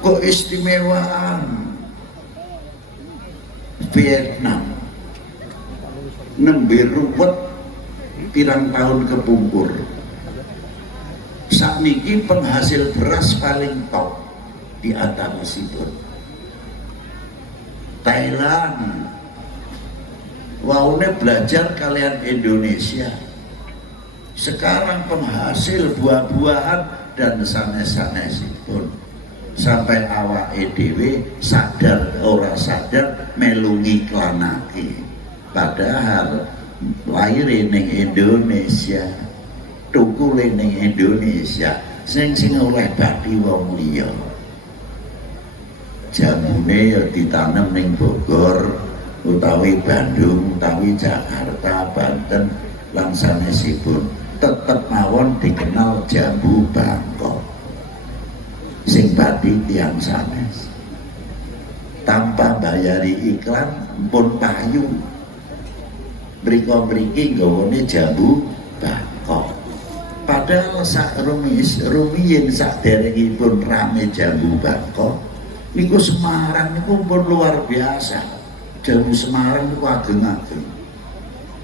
keistimewaan Vietnam nembe ruwet pirang tahun kepungkur. Sakniki penghasil beras paling top di antawisipun. Thailand waune belajar kalian Indonesia. Sekarang penghasil buah-buahan dan sanes-sanesipun. Sampai awak dhewe sadar ora sadar melungi klanake. Padahal lahir ning Indonesia, tuku ning Indonesia, sing oleh bathi wong liya. Jamune ya ditanam ning Bogor, utawi Bandung, utawi Jakarta, Banten, lan sanesipun tetep mawon dikenal jambu Bangkok. Sing bathi tiyang sanes. Tanpa bayari iklan pun payu. Mriko-mriki nggawane jambu Bangkok. Padahal sak rumiyin saderengipun rame jambu Bangkok niku Semarang niku pun luar biasa. Jambu Semarang niku ageng-ageng.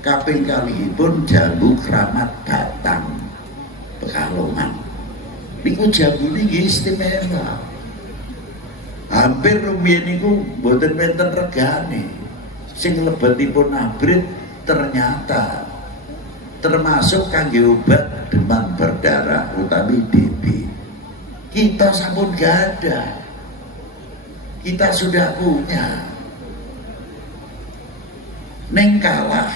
Kaping kalihipun jambu Kramat Batang Pekalongan. Niku jambu niki istimewa. Hampir rumiyin niku mboten wonten regane. Sing lebetipun abrit ternyata termasuk kangge obat demam berdarah utawi DB. Kita sampun gada, kita sudah punya. Neng kalah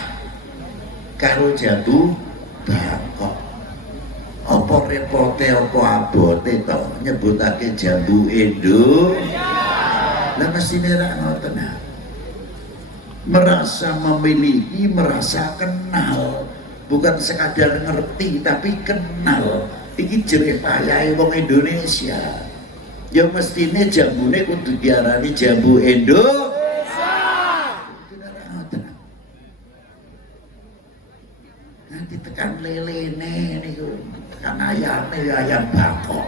karo jambu Bangkok. Apa repote apa abote to nyebutake jambu Indo? Lah mestine ra ngoten. Merasa memiliki, merasa kenal, bukan sekadar ngerti tapi kenal. Iki jerih payahe wong Indonesia. Ya mestine jambune kudu diarani jambu Indonesia. Nanti tekan lelene niku, tekan ayame ayam Bangkok.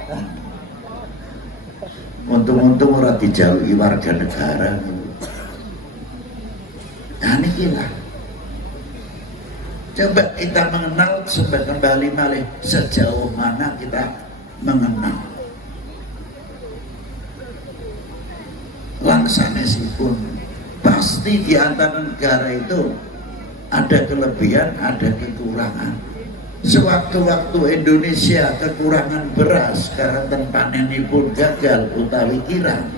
Untung-untung ora dijaluki warga negara niku. Nah inilah. Coba kita mengenal kembali malih sejauh mana kita mengenal. Langsanesipun pasti di antara negara itu ada kelebihan, ada kekurangan. Sewaktu-waktu Indonesia kekurangan beras karena panenipun gagal utawi kirang,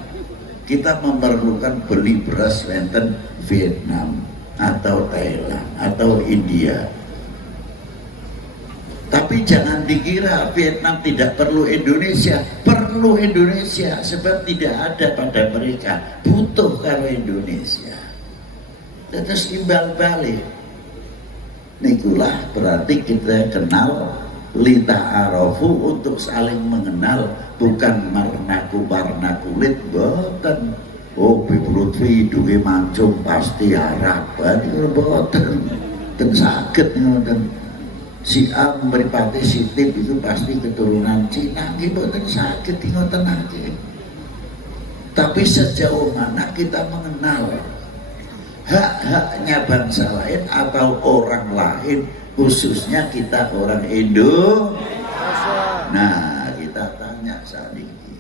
kita memerlukan beli beras wonten Vietnam atau Thailand atau India. Tapi jangan dikira Vietnam tidak perlu Indonesia, perlu Indonesia sebab tidak ada pada mereka, butuh karo Indonesia. Terus imbal balik. Nikulah berarti kita kenal lita'arofu untuk saling mengenal, bukan warna kulit, boten. Oh, Biblut Lutfi mancung pasti Arab, itu boten. Dan sakit ngoten. Si A mripate Sitip itu pasti keturunan Cina, nggih boten sakit ngoten nggih. Tapi sejauh mana kita mengenal hak-haknya bangsa lain atau orang lain, khususnya kita orang Indonesia. Nah, kita tanya saat ini,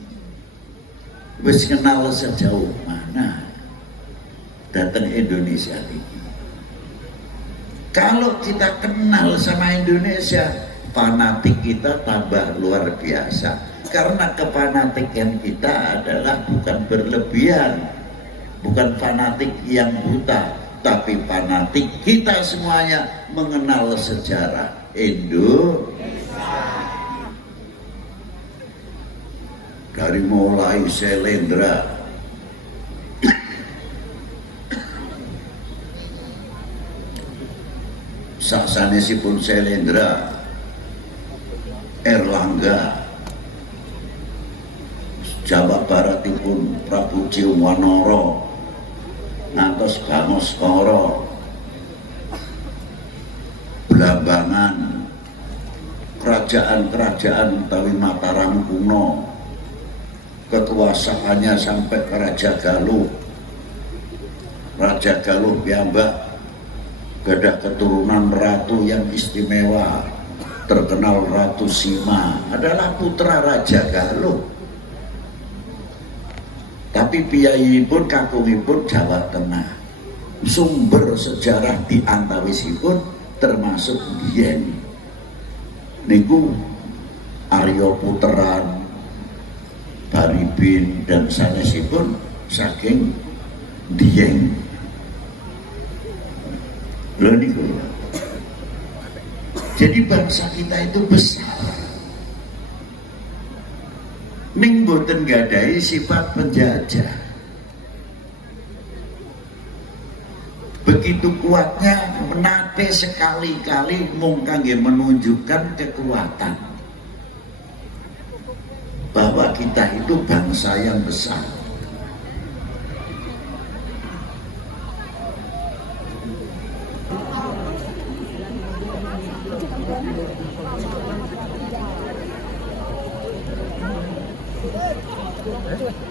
wis kenal sejauh mana datang Indonesia ini? Kalau kita kenal sama Indonesia, fanatik kita tambah luar biasa. Karena kefanatikan kita adalah bukan berlebihan, bukan fanatik yang buta, tapi fanatik kita semuanya mengenal sejarah Indonesia. Dari mulai Syailendra, sasanesipun Syailendra, Erlangga, Jawa Baratipun Prabu Jiwanoro, ngantos Bamoskoro, Blambangan, kerajaan-kerajaan utawi Mataram kuno, kekuasaannya sampai ke Raja Galuh. Raja Galuh piyambak gadah keturunan ratu yang istimewa, terkenal Ratu Sima, adalah putra Raja Galuh. Tapi piyayipun kakungipun Jawa Tengah. Sumber sejarah di antawisipun termasuk biyen niku Arya Puteran, Baribin dan sanesipun saking Dieng. Lho niku. Jadi bangsa kita itu besar. Ning boten gadai sifat penjajah. Begitu kuatnya, menate sekali-kali mung kangge menunjukkan kekuatan bahwa kita itu bangsa yang besar.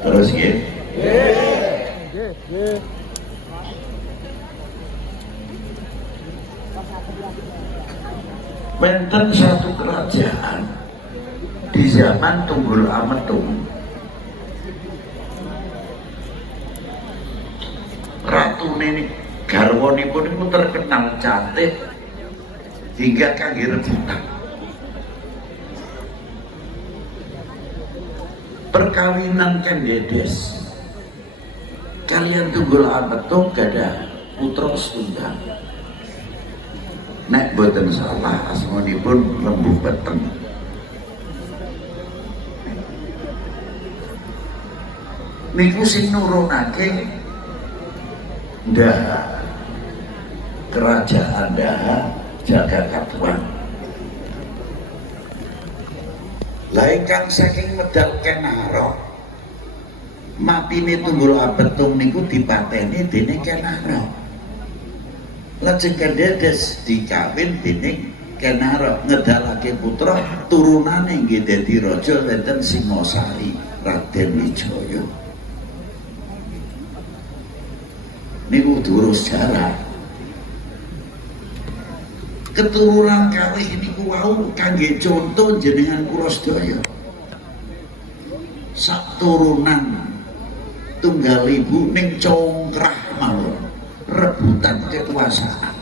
Terus ya. Benten satu kerajaan di zaman Tunggul Ametung. Ratu ini garwanipun itu terkenal cantik hingga kangge rebutan. Perkawinan Kendedes kalian Tunggul Ametung gada putra setunggal. Nek boten salah asmanipun Lembu Peteng. Niku sing nurunake Daha, kerajaan Daha Jagakatuan. Lah ingkang saking medal Kenaro, matine Tunggul Ametung niku dipateni dening Kenaro. Lajeng Kendedes dikawin dening Kenaro, ngedalake putra turunane nggih dadi raja wonten Singosari, Raden Wijaya. Niku durus sejarah. Keturunan kalih niku wau kangge contoh jenengan kula sedaya. Sak turunan tunggal ibu ning congkrah mawon rebutan kekuasaan.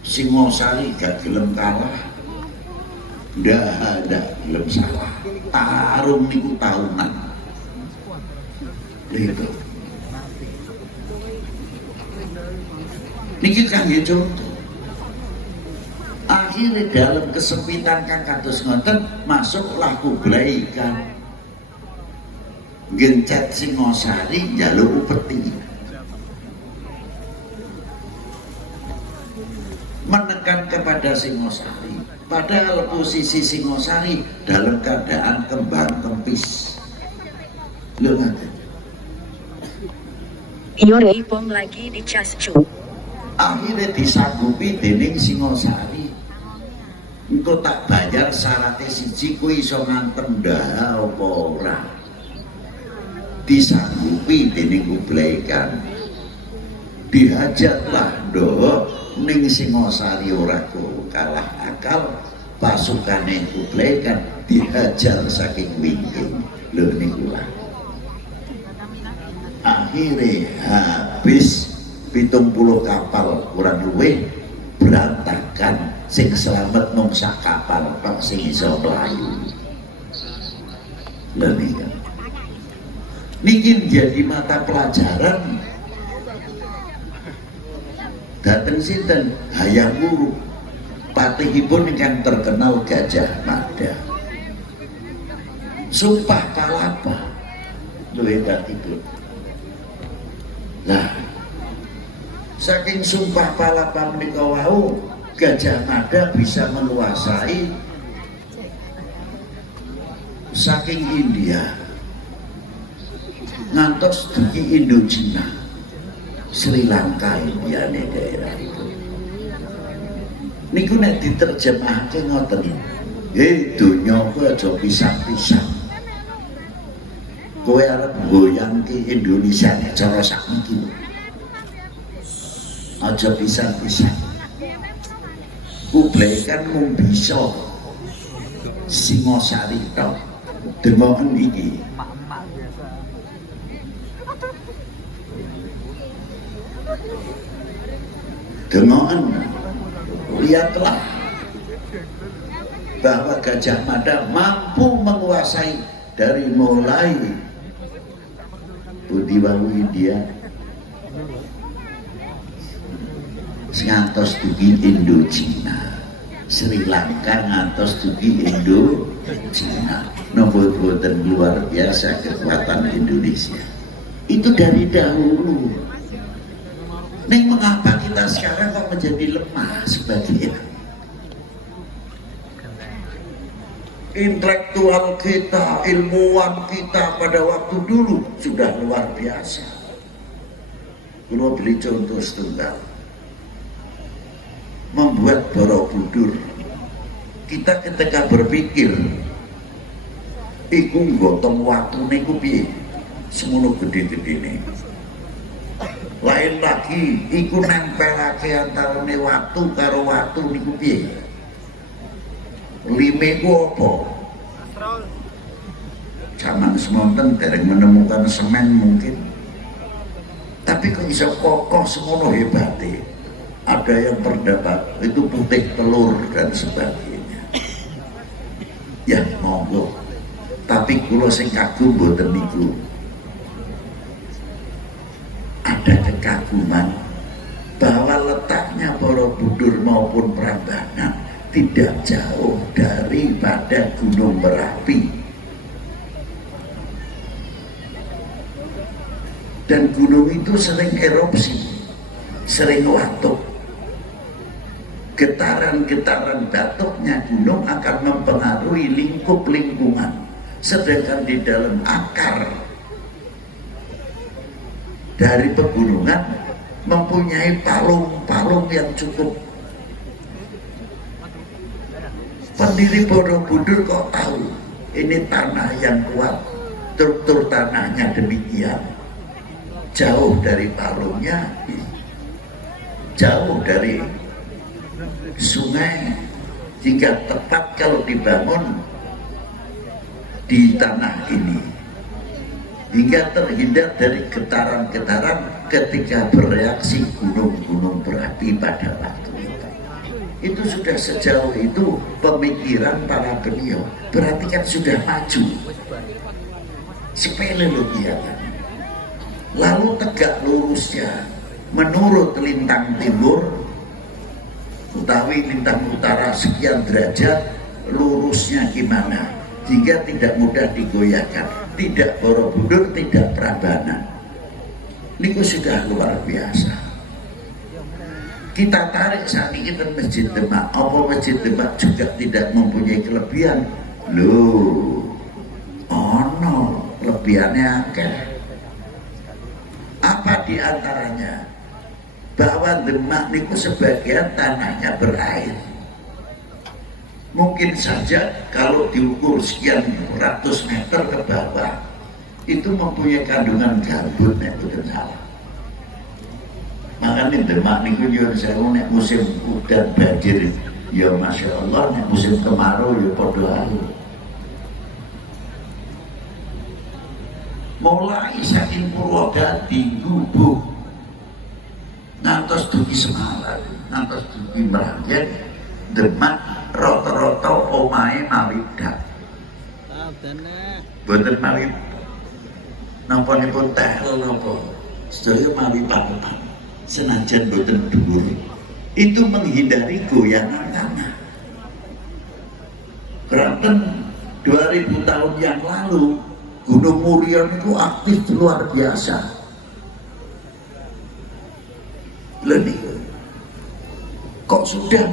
Singosari gak gelem kalah, ndak ada gelem salah. Tarung niku tahunan. Gitu. Niki kangge contoh. Akhirnya dalam kesempitan kang kados ngoten masuklah Kublai Khan. Gencet Singosari njaluk upeti. Menekan kepada Singosari. Padahal posisi Singosari dalam keadaan kembang kempis. Lho ngaten. Yore bom lagi di Cascu. Akhirnya disanggupi dening Singosari. Engko tak bayar syaratnya siji kowe iso ngantem Daha apa ora. Disanggupi dening Kublai Khan. Dihajarlah Ndok ning Singosari ora kalah akal, pasukane Kublai Khan dihajar saking wingking. Lho niku lah. Akhirnya habis 70 kapal kurang luwih berantakan, sing selamat mung sak kapal tok sing iso mlayu. Lha niki jadi mata pelajaran dateng sinten Hayam Wuruk, patihipun ingkang terkenal Gajah Mada. Sumpah Palapa luwih datipun. Nah, saking Sumpah Palapa menika wau Gajah Mada bisa menguasai saking India ngantos dugi Indochina, Sri Lanka, Indiane daerah itu. Niku nek diterjemahake ngoten. Donya ku aja pisang-pisang. kowe arep goyangke Indonesia nek cara sakniki. Aja pisan-pisan. Kublai kan mung bisa Singosari tok. Demoken iki. Demoken lihatlah bahwa Gajah Mada mampu menguasai dari mulai Budiwalu India ngantos dugi Indo-Cina, Sri Lanka ngantos dugi Indo-Cina. Boten luar biasa kekuatan Indonesia. Itu dari dahulu. Nih mengapa kita sekarang kok menjadi lemah sebagian? Intelektual kita, ilmuwan kita pada waktu dulu sudah luar biasa. Kalau beli contoh setunggal, membuat Borobudur, kita ketika berpikir iku gotong watune ku piye semono gede-gedene. Lain lagi iku nempelake antarane watu karo watu niku piye? Lime ku apa? Zaman semonten dereng menemukan semen mungkin. Tapi kok bisa kokoh semono hebatnya. Ada yang terdapat itu putih telur dan sebagainya. Ya monggo. Tapi kula sing kagum mboten niku. Ada kekaguman bahwa letaknya Borobudur maupun Prambanan tidak jauh daripada Gunung Merapi. Dan gunung itu sering erupsi, sering watuk. Getaran-getaran batuknya gunung akan mempengaruhi lingkup lingkungan. Sedangkan di dalam akar dari pegunungan mempunyai palung-palung yang cukup. Pendiri Borobudur kok tahu ini tanah yang kuat, struktur tanahnya demikian, jauh dari palungnya, jauh dari sungai, jika tepat kalau dibangun di tanah ini, hingga terhindar dari getaran-getaran ketika bereaksi gunung-gunung berapi pada waktu itu. Itu sudah sejauh itu pemikiran para beliau, berarti kan sudah maju. Sepele loh dia kan. Lalu tegak lurusnya menurut lintang timur utawi lintang utara sekian derajat, lurusnya gimana hingga tidak mudah digoyahkan, tidak Borobudur, tidak Prambanan. Niku sudah luar biasa. Kita tarik saat ini ke Masjid Demak. Apa Masjid Demak juga tidak mempunyai kelebihan? Loh, ono kelebihannya akeh. Apa diantaranya? Bahwa Demak niku sebagian tanahnya berair. Mungkin saja kalau diukur sekian ratus meter ke bawah itu mempunyai kandungan gambut, nek boten salah. Makanya Demak niku nyuwun sewu nek musim udan banjir ya Masya Allah, nek musim kemarau ya padha ae. Mulai saking Purwodadi, Gubuk, ngantos dugi Semarang, ngantos dugi Merapen, Demak rata-rata omahe mawi dak. Boten mawi napa-nipun tehel napa. Sedaya mawi papan. Senajan boten dhuwur. Itu menghindari goyangan tanah. Berarti 2000 tahun yang lalu Gunung Muria itu aktif luar biasa. Lha niku kok sudah